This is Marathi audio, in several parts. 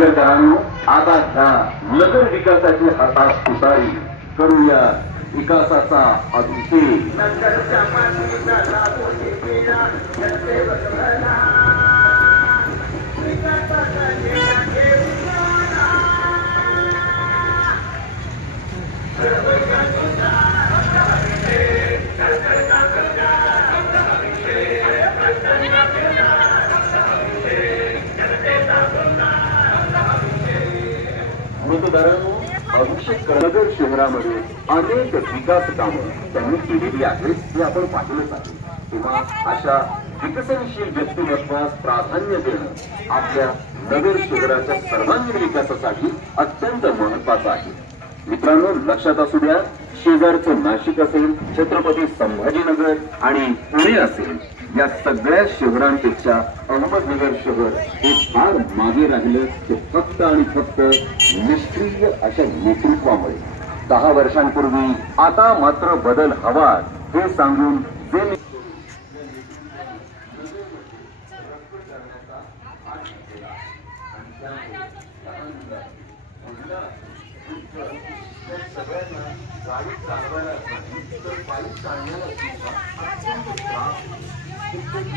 नगरकरांनो, आता ह्या नगर विकासाची हातात तुतारी करूया विकासाचा अभिषेक. नगरच्या मातीला राबवून केला जनसेवक भला. विकासाचा नेता घेऊया मतदारांनो, अभिषेक नगर शहरामध्ये अनेक विकास कामं त्यांनी केलेली आहेत हे आपण पाहिलंच आहे. तेव्हा अशा विकसनशील व्यक्तिमत्वास प्राधान्य देणं आपल्या नगर शहराच्या सर्वांगीण विकासासाठी अत्यंत महत्वाचं आहे. मित्रांनो, लक्षात असू द्या, शेजारचं नाशिक असेल, छत्रपती संभाजीनगर आणि पुणे असेल, या सगळ्या शहरांपेक्षा अहमदनगर शहर हे फार मागे राहिलं ते फक्त आणि फक्त निष्क्रिय अशा नेतृत्वामुळे. 10 वर्षांपूर्वी आता मात्र बदल हवा हे सांगून जे सगळ्यांना गाडी चालवायला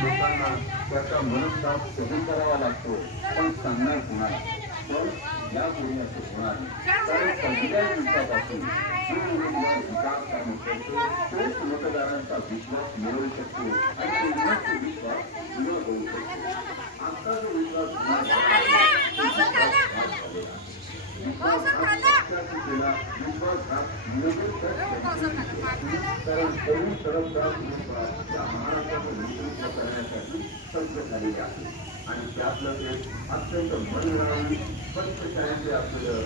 लोकांना त्याचा मनस्ताप सहन करावा लागतो. पण सांगणार कुणाला? पण यापुढे असं होणार नाही. कारण पहिल्या दिवसापासून जो उमेदवार विकास कामे करतो तोच मतदारांचा विश्वास मिळवू शकतो आणि तेवढाच तो विश्वास पूर्ण होऊ शकतो. आजचा जो विश्वास कारण तरुण तरफदार या महाराष्ट्राचं नेतृत्व करण्यासाठी सज्ज झालेले आहे आणि त्यातलं एक अत्यंत मन लावून स्पष्ट असलेलं